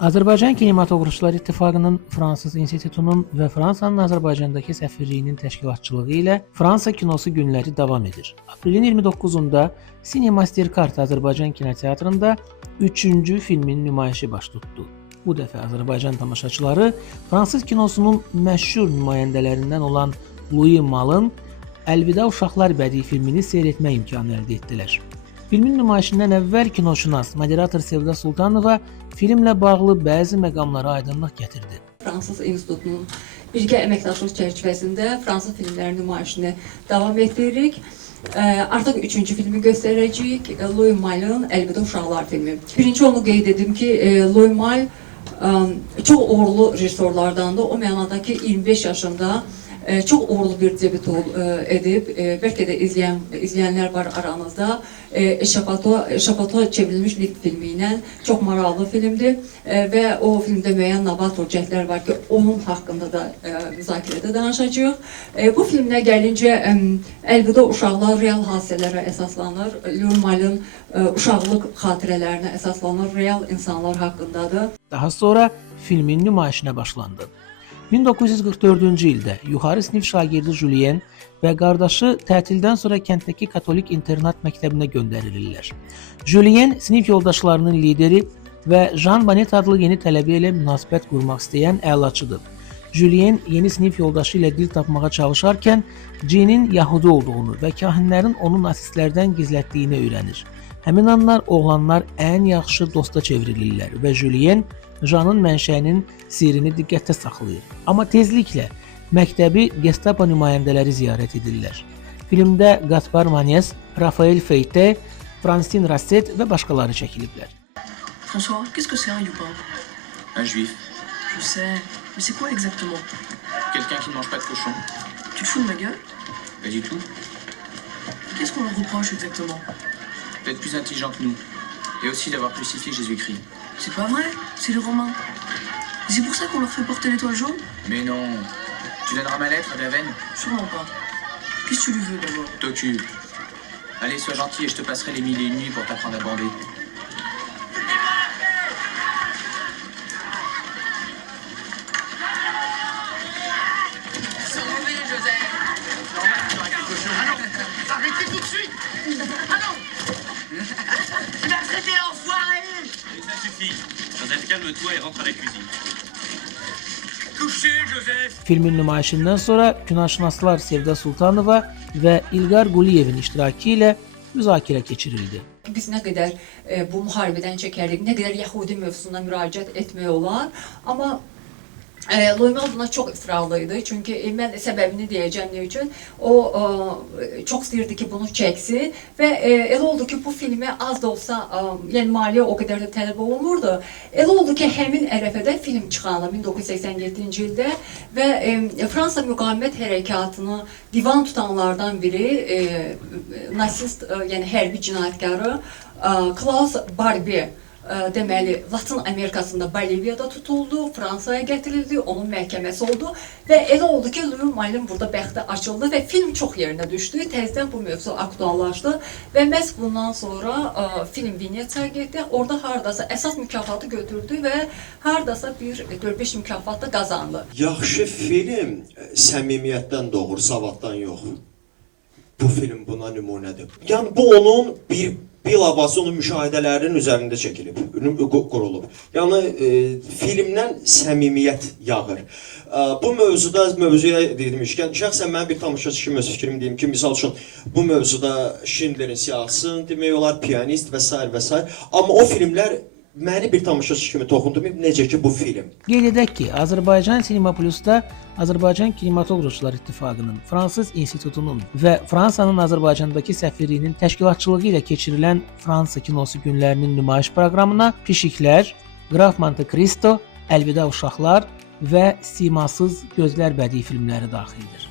Azərbaycan Kinematografçular İttifaqının, Fransız İnstitutunun və Fransanın Azərbaycandakı səfirliyinin təşkilatçılığı ilə Fransa kinosu günləri davam edir. Aprelin 29-da Cinemastercard Azərbaycan Kinoteatrında 3-cü filmin nümayişi baş tutdu. Bu dəfə Azərbaycan tamaşaçıları fransız kinosunun məşhur nümayəndələrindən olan Louis Malle'ın Əlvida Uşaqlar bədii filmini seyr etmə imkanı əldə etdilər. Filmin nümayişindən əvvəl kinoşünas, moderator Sevda Sultanova filmlə bağlı bəzi məqamlara aydınlıq gətirdi. Fransız İnstitutunun birgə əməkdaşlıq çərçivəsində Fransız filmlərinin nümayişini davam etdiririk. Artıq 3-cü filmi göstərəcəyik. Louis Malle'ın Əlvida Uşaqlar filmi. Birinci onu qeyd edim ki, Louis Malle çox uğurlu rejissorlardandır. O mənada ki, 25 yaşında çox uğurlu bir debüt edib. Bəlkə də izləyənlər var aranızda. Şapato çevrilmiş lit filmi ilə çox maraqlı filmdir və o filmdə müəyyən novator cəhdlər var ki, onun haqqında da müzakirədə danışacağıq. Bu filmə gəlincə Əlvida Uşaqlar real hadisələrə əsaslanır. Louis Malle'ın uşaqlıq xatirələrinə əsaslanır, real insanlar haqqındadır. Daha sonra filmin nümayişinə başlandı. 1944-cü ildə yuxarı sinif şagirdi Julien və qardaşı tətildən sonra kənddəki katolik internat məktəbinə göndərilirlər. Julien sinif yoldaşlarının lideri və Jean Bonnet adlı yeni tələbə ilə münasibət qurmaq istəyən əlaçıdır. Julien yeni sinif yoldaşı ilə dil tapmağa çalışarkən Jean'in Yahudi olduğunu və kahinlərin onu nasistlərdən gizlətdiyini öyrənir. Həmin anlar oğlanlar ən yaxşı dosta çevrilirlər və Julien Jean'ın mənşəyinin sirrini diqqətdə saxlayır. Amma tezliklə məktəbi Gestapo nümayəndələri ziyarət edirlər. Filmdə Gaspar Magnès, Raphaël Feyté, Francine Rasset və başqaları çəkiliblər. François, qu'est-ce que c'est un youpin? Un juif. Je sais, mais c'est quoi exactement? Quelqu'un qui ne mange pas de cochon. Tu te fous de ma gueule? Pas du tout. Qu'est-ce qu'on leur reproche exactement? D'être plus intelligent que nous. Et aussi d'avoir crucifié Jésus-Christ. C'est pas vrai, c'est les Romains. Et c'est pour ça qu'on leur fait porter l'étoile jaune? Mais non. Tu donneras ma lettre à Daven? Sûrement pas. Qu'est-ce que tu lui veux d'abord? T'occupe. Allez, sois gentil et je te passerai les 1000 et une nuits pour t'apprendre à bander. Arrêtez tout de suite! Ah non! Tu m'as traité d'enfoiré! Et ça suffit. Joseph, calme-toi et rentre à la cuisine. Couchez, Joseph! Filmin nümayişindən sonra kinoşünaslar Sevda Sultanova və İlqar Quliyevin iştirakı ilə müzakirə keçirildi. Biz nə qədər bu müharibədən çəkərdik, nə qədər Yahudi mövzusuna müraciət etmək olar, amma Louis Malle buna çox israrlı idi. Çünki mən səbəbini deyəcəm nə üçün. O çox istəyirdi ki, bunu çəksin və elə oldu ki, bu filmə az da olsa, yəni maliyyə o qədər də tələb olunmurdu. Elə oldu ki, həmin ərəfədə film çıxanı 1987-ci ildə və Fransa müqavimət hərəkatını divan tutanlardan biri nasist, yəni hərbi cinayətkarı Klaus Barbie deməli, Latın Amerikasında Boliviyada tutuldu, Fransaya gətirildi, onun məhkəməsi oldu və elə oldu ki, Louis Malle'ın burada bəxti açıldı və film çox yerinə düşdü, təzədən bu mövzu aktuallaşdı və məhz bundan sonra film Venetsiyaya getdi, orada hardasa əsas mükafatı götürdü və hardasa bir 4-5 mükafat da qazandı. Yaxşı film səmimiyyətdən doğur, savaddan yox. Bu film buna nümunədir. Yəni bu onun bilavasitə onun müşahidələrinin üzərində çəkilib, qurulub. Yəni filmdən səmimiyyət yağır. Bu mövzuya demişkən, şəxsən mən bir tamaşaçı kimi öz fikrimi deyim ki, misal üçün bu mövzuda Schindlerin Siyahısını demək olar, Piyanist və s. və s. Amma o filmlər məni bir tamaşaçı kimi toxundurmayıb, necə ki bu film. Qeyd edək ki, Azərbaycan Sinema Plus-da Azərbaycan Kinematografçular İttifaqının, Fransız İnstitutunun və Fransanın Azərbaycandakı səfirliyinin təşkilatçılığı ilə keçirilən Fransa kinosu günlərinin nümayiş proqramına Pişiklər, Qraf Monte Cristo, Əlvida Uşaqlar və Simasız Gözlər bədii filmləri daxildir.